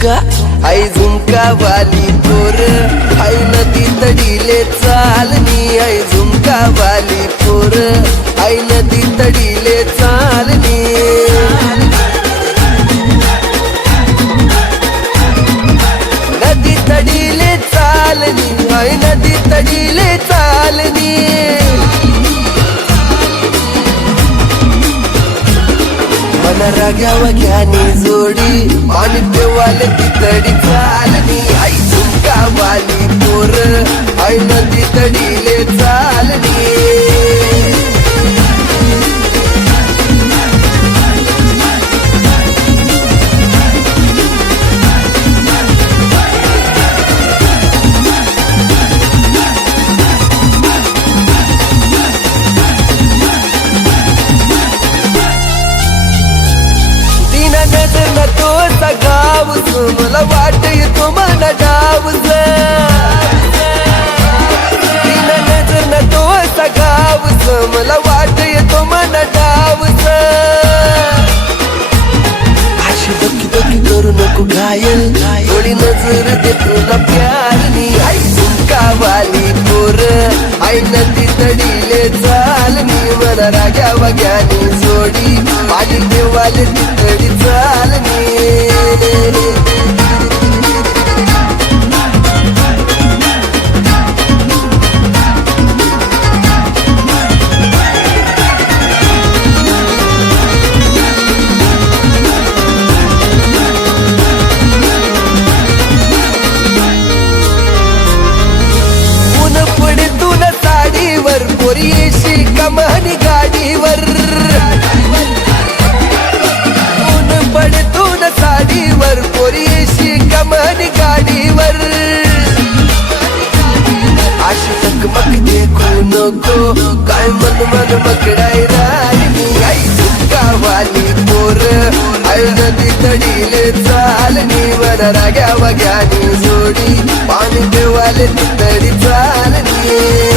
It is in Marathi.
झुमका आई झुमका वाली पोर आई नदी तडीले चालनी आई झुमका वाली पोर आई नदी तडीले चालनी नदी तडीले चालनी आई नदी तडीले चालनी मन राग्या वग्यानी जोडी पाणी पेवाले तितडी चालनी आई झुमका वाली पोर आई नदी तडीले चालनी मला वाट येतो मन डावज तीन नजर न तो सगावज मला वाट येतो मन डावज अशी दोकी दोकी करू नको घायल थोडी नजर दे तुला प्यारनी आई झुमका वाली पोर आई नदी तडीले चालनी मन राग्या वग्यानी जोडी पाणी देवाले तितडी चालनी पोरीशी कमानी गाडीवर ऊन पडतून साडीवर पोरीशी कमानी गाडीवर अशी चकमक देखू नको काय मन मन मकडाय राहिली आई झुमका वाली पोर आई नदी तडीले चालनी मन राग्या वग्यानी जोडी पाणी देवाले तितडी चालनी